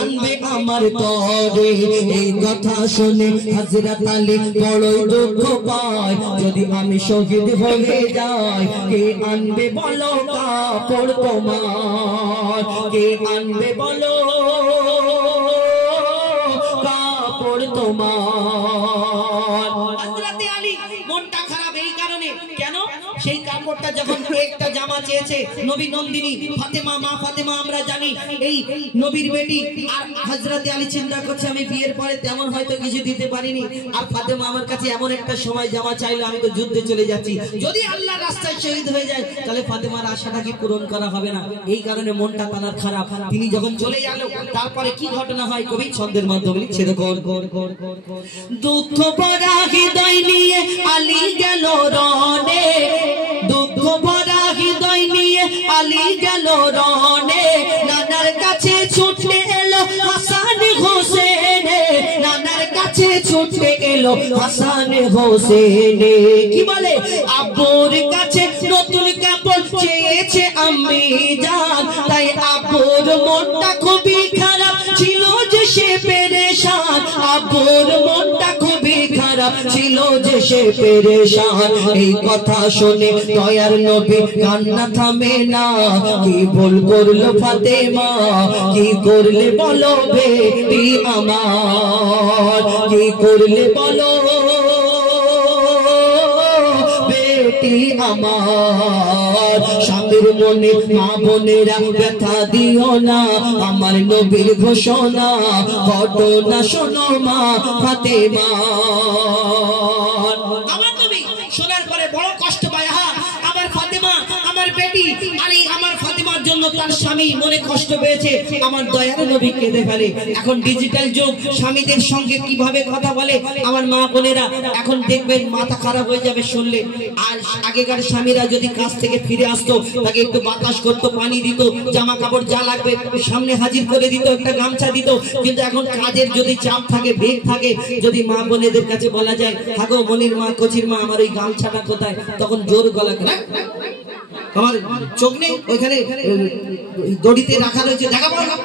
আনবে আমার তরে। এই কথা শুনে হযরত আলী বড়ই দুঃখ পায়, যদি আমি শহীদ হয়ে যাই কে আনবে বলো কাপড় তোমার, কে আনবে বলো কাপড় তোমার। হযরত আলী মনটা খারাপ এই কারণে, কেন সেই কাপড়টা যখন একটা জামা চেয়েছে নবী নন্দিনী ফাতেমা, মা ফাতেমা আমরা জানি এই নবীর বেটি, আর হযরত আলী চিন্তা করছে আমি বিয়ের পরে তেমন হয়তো কিছু দিতে পারিনি, আর ফাতেমা আমার কাছে এমন একটা সময় জামা চাইলো, আমি তো যুদ্ধে চলে যাচ্ছি, যদি আল্লাহর রাস্তায় শহীদ হয়ে যায় তাহলে ফাতেমার আশাটা কি পূরণ করা হবে না, এই কারণে মনটা তার খারাপ। তিনি যখন চলে গেল তারপরে কি ঘটনা হয় কবি ছন্দের মাধ্যমে লিখছে দেখো, দুঃখ ভরা হৃদয় নিয়ে আলী গেল রণে, দুঃখ ভরা হৃদয় নিয়ে আলী গেল রণে, নানার কাছে ছুটে এলো হাসান হোসেন, নানার কাছে ছুটে এলো হাসান হোসেন। কি বলে আব্বুর কাছে নতুন কাপড় চেয়েছে আম্মি জান, তাই আব্বুর মনটা খুবই খারাপ ছিল যে সে পেরেশান, আব্বুর মনটা খুবই খারাপ ছিল যে সে পেরেশান। এই কথা শুনে দয়ার নবী কান্না থামে না, কি ভুল করলো ফাতেমা, কি করলে বলো বেটি আমার, কি করলে বলো বেটি আমার। স্বামীর মনে মা বোনেরা ব্যথা দিও না, আমার নবীর ঘোষণা ঘটনা শোনো মা ফাতেমা। আমার নবী শোনার পরে বড় কষ্ট পায়, আমার ফাতেমা আমার বেটি আলী, আমার ফাতেমার জন্য তার স্বামী মনে কষ্ট পেয়েছে, আমার দয়ার নবী কেঁদে ফেলে। এখন ডিজিটাল যুগ, স্বামীদের সঙ্গে কিভাবে কথা বলে আমার মা বোনেরা, এখন দেখবেন মাথা খারাপ হয়ে যাবে শুনলে। আর আগেকার স্বামীরা যদি কাজ থেকে ফিরে আসতো তাকে একটু বাতাস করতো, পানি দিত, জামা কাপড় যা লাগবে সামনে হাজির করে দিত, একটা গামছা দিত। কিন্তু এখন কাজের যদি চাপ থাকে, বেগ থাকে, যদি মা বোনেদের কাছে বলা যায় থাকো মনির মা কচির মা আমার ওই গামছাটা কোথায়, তখন জোর গলা আমার চোখ নেই ওইখানে দড়িতে রাখা রয়েছে, দেখা পাও না,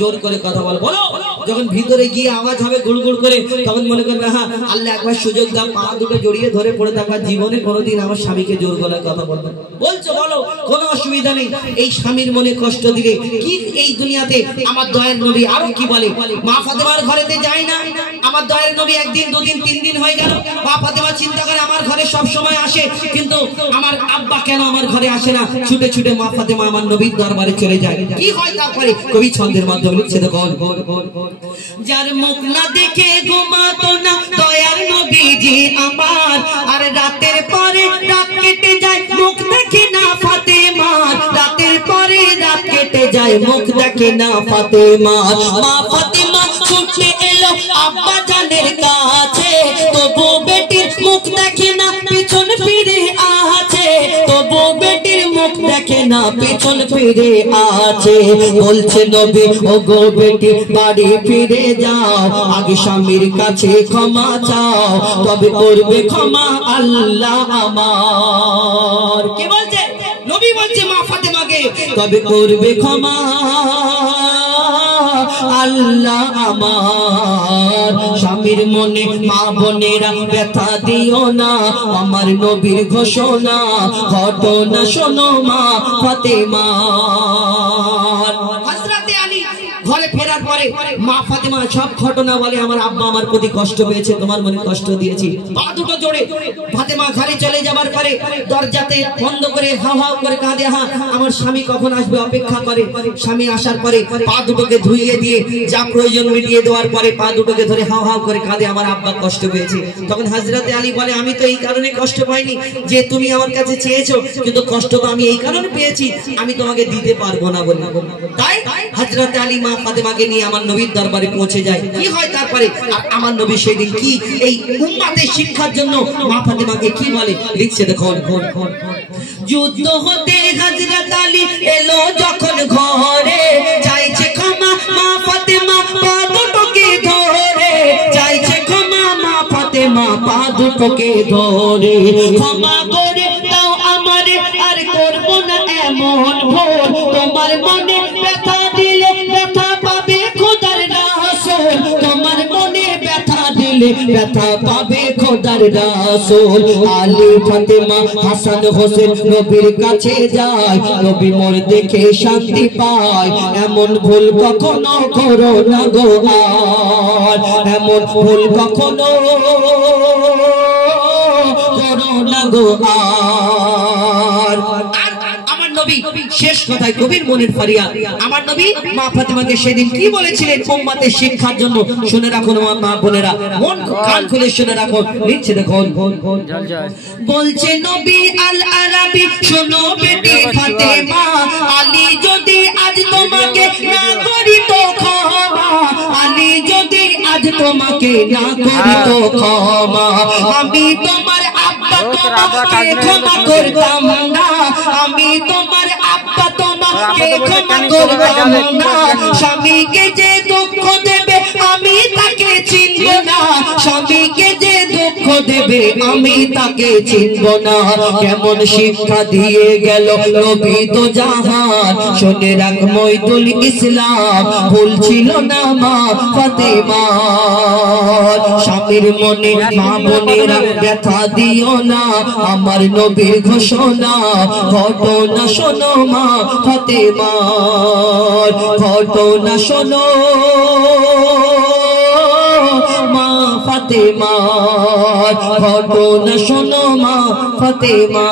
জোর করে কথা বল বলো। যখন ভিতরে গিয়ে আওয়াজ হবে গুড়গুড় করে, তখন মনে করবে হ্যাঁ আল্লাহ একবার সুযোগ দাও, পা দুটো জড়িয়ে ধরে পড়ে থাকা, জীবনে কোনোদিন আমার স্বামীকে জোর গলায় কথা বলবে বলছো বলো, কোনো অসুবিধা নেই। এই স্বামীর মনে কষ্ট দিলে কি এই দুনিয়াতে আমার দয়ার নবী আরো কি বলে, মা ফাতেমার ঘরেতে যায় না, আমার দয়ার নবী একদিন দুদিন তিন দিন হয়ে গেল, মা ফাতেমা চিন্তা করে আমার ঘরে সব সময় আসে, কিন্তু আমার আব্বা কেন আমার ঘরে আসে না, ছুটে ছুটে মা ফাতেমা আমার নবীর দরবারে চলে যায়। কি হয় তারপরে কবি ছন্দের মাধ্যমে লিখছে দেখো, যার মুখ না দেখে ঘুমাতো না দয়ার নবীজি আমার, আর রাতের পরে রাত কেটে যায় মুখ দেখে না ফাতেমা, রাতের পরে রাত কেটে যায় মুখ দেখে না ফাতেমা। মা ফাতেমা ছুটে এলো আব্বা জানের কাছে, তবু বেটির মুখ দেখে না পিছন ফিরে আছে, তবু বেটির মুখ দেখে না পিছন ফিরে আছে। বলছে নবী ও গো বেটি বাড়ি ফিরে যাও, আগে স্বামীর কাছে ক্ষমা চাও, তবে করবে ক্ষমা আল্লাহ আমার। কি বলছে নবী, বলছে মা ফাতেমাকে তবে করবে ক্ষমা আল্লাহ আমার। স্বামীর মনে মা বোনেরা ব্যথা দিও না, আমার নবীর ঘোষণা ঘটনা শোনো মা ফাতেমা। হযরত আলী ঘরে ফেরার পরে মা ফাতেমা সব ঘটনা বলে, আমার আব্বা আমার প্রতি কষ্ট পেয়েছে, তোমার মনে কষ্ট দিয়েছি। পা দুটো জোড়ে ফাতেমা ঘরে চলে যাবার পরে দরজাতে বন্ধ করে হাও হাও করে কাঁদে, আমার স্বামী কখন আসবে অপেক্ষা করে। স্বামী আসার পরে পা দুটোকে ধুইয়ে দিয়ে যা প্রয়োজন মিটিয়ে দেওয়ার পরে পা দুটোকে ধরে হাও হাও করে কাঁদে, আমার আব্বা কষ্ট পেয়েছে। তখন হযরত আলী বলে আমি তো এই কারণে কষ্ট পাইনি যে তুমি আমার কাছে চেয়েছো, কিন্তু কষ্ট তো আমি এই কারণে পেয়েছি আমি তোমাকে দিতে পারবো না বলে। তাই হযরত আলী মা ফাতেমাকে নিয়ে আমার নবীর দরবারে পৌঁছে যায়। কি হয় তারপরে, আর আমার নবী সেদিন কি এই উম্মতের শিক্ষার জন্য মা ফাতেমাকে কি বলে লিখছে দেখো, যুদ্ধ হতে হযরত আলী এলো যখন ঘরে, চাইছে ক্ষমা মা ফাতেমা পা দুটোকে ধরে, চাইছে ক্ষমা মা ফাতেমা পা দুটোকে ধরে, ক্ষমা করে দাও আমারে আর করব না এমন ভুল, তোমার মনে ব্যথা দিলে ব্যথা পাবে খোদার দিলে ব্যথা পাবে খোদার রাসূল। আলী ফাতেমা হাসান হোসেন নবীর কাছে যায়, নবী মোর দেখে শান্তি পায়। এমন ভুল কখনো করো না গো আর, এমন ভুল কখনো করো না গো আর। আমার নবী শেষ কথায় কবির মনের ফারিয়া, আমার নবী মা ফাতেমাকে সেদিন কি বলেছিলেন উম্মতের শিক্ষার জন্য, শুনে রাখুন মা বোনেরা, মন কান খুলে শুনে রাখুন। নিচে দেখুন বলছে নবী আল আরাবী, শোনো বেটি ফাতেমা, আলী যদি আজ তোমাকে না করি তো ক্ষমা, আলী যদি আজ তোমাকে না করি তো ক্ষমা, আমি তোমার আব্বা তোমাকে ক্ষমা করতাম না, আমি তোমার আব্বা তোমাকে ক্ষমা করতাম না। স্বামীকে যে দুঃখ দেবে আমি তাকে চিনব না, স্বামীকে যে দুঃখ দেবে আমি তাকে চিনব না। কেমন শিক্ষা দিয়ে গেল নবী তো জাহান, শুনে রাখ মইদুল ইসলাম, ভুল ছিল না মা ফাতেমা। স্বামীর মনে মা বোনেরা ব্যথা দিও না, আমার নবীর ঘোষণা ঘটনা শোনো মা ফাতেমা, ঘটনা শোনো মা ফাতেমা, ঘটনা শোনো মা ফাতেমা।